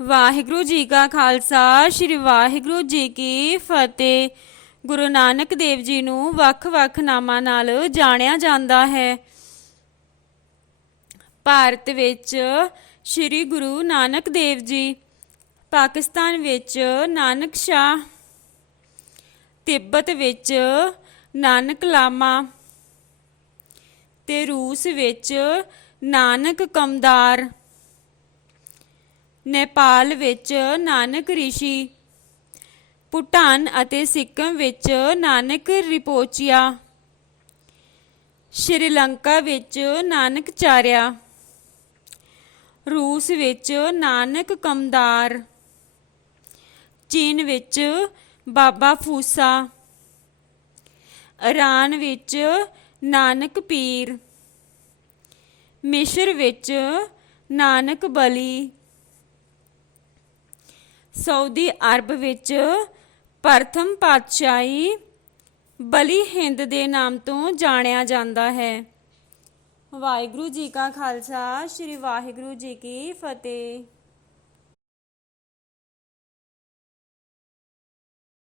ਵਾਹਿਗੁਰੂ ਜੀ ਕਾ ਖਾਲਸਾ, ਸ੍ਰੀ ਵਾਹਿਗੁਰੂ ਜੀ ਕੀ ਫਤਿਹ। ਗੁਰੂ ਨਾਨਕ ਦੇਵ ਜੀ ਨੂੰ ਵੱਖ-ਵੱਖ ਨਾਮਾਂ ਨਾਲ ਜਾਣਿਆ ਜਾਂਦਾ ਹੈ। ਭਾਰਤ ਵਿੱਚ ਸ੍ਰੀ ਗੁਰੂ ਨਾਨਕ ਦੇਵ ਜੀ, ਪਾਕਿਸਤਾਨ ਵਿੱਚ ਨਾਨਕ ਸ਼ਾਹ, ਤਿੱਬਤ ਵਿੱਚ ਨਾਨਕ ਲਾਮਾ ਤੇ ਰੂਸ ਵਿੱਚ ਨਾਨਕ ਕਮਦਾਰ। ਨੇਪਾਲ ਵਿੱਚ ਨਾਨਕ ਰਿਸ਼ੀ, ਭੂਟਾਨ ਅਤੇ ਸਿੱਕਮ ਵਿੱਚ ਨਾਨਕ ਰਿਪੋਚੀਆ, ਸ਼੍ਰੀਲੰਕਾ ਵਿੱਚ ਨਾਨਕ ਚਾਰਿਆ, ਰੂਸ ਵਿੱਚ ਨਾਨਕ ਕਮਦਾਰ, ਚੀਨ ਵਿੱਚ ਬਾਬਾ ਫੂਸਾ, ਇਰਾਨ ਵਿੱਚ ਨਾਨਕ ਪੀਰ, ਮਿਸ਼ਰ ਵਿੱਚ ਨਾਨਕ ਬਲੀ ਸਾਊਦੀ ਅਰਬ ਵਿੱਚ ਪ੍ਰਥਮ ਪਾਤਸ਼ਾਹੀ ਬਲੀ ਹਿੰਦ ਦੇ ਨਾਮ ਤੋਂ ਜਾਣਿਆ ਜਾਂਦਾ ਹੈ। ਵਾਹਿਗੁਰੂ ਜੀ ਕਾ ਖਾਲਸਾ, ਸ੍ਰੀ ਵਾਹਿਗੁਰੂ ਜੀ ਕੀ ਫਤਿਹ।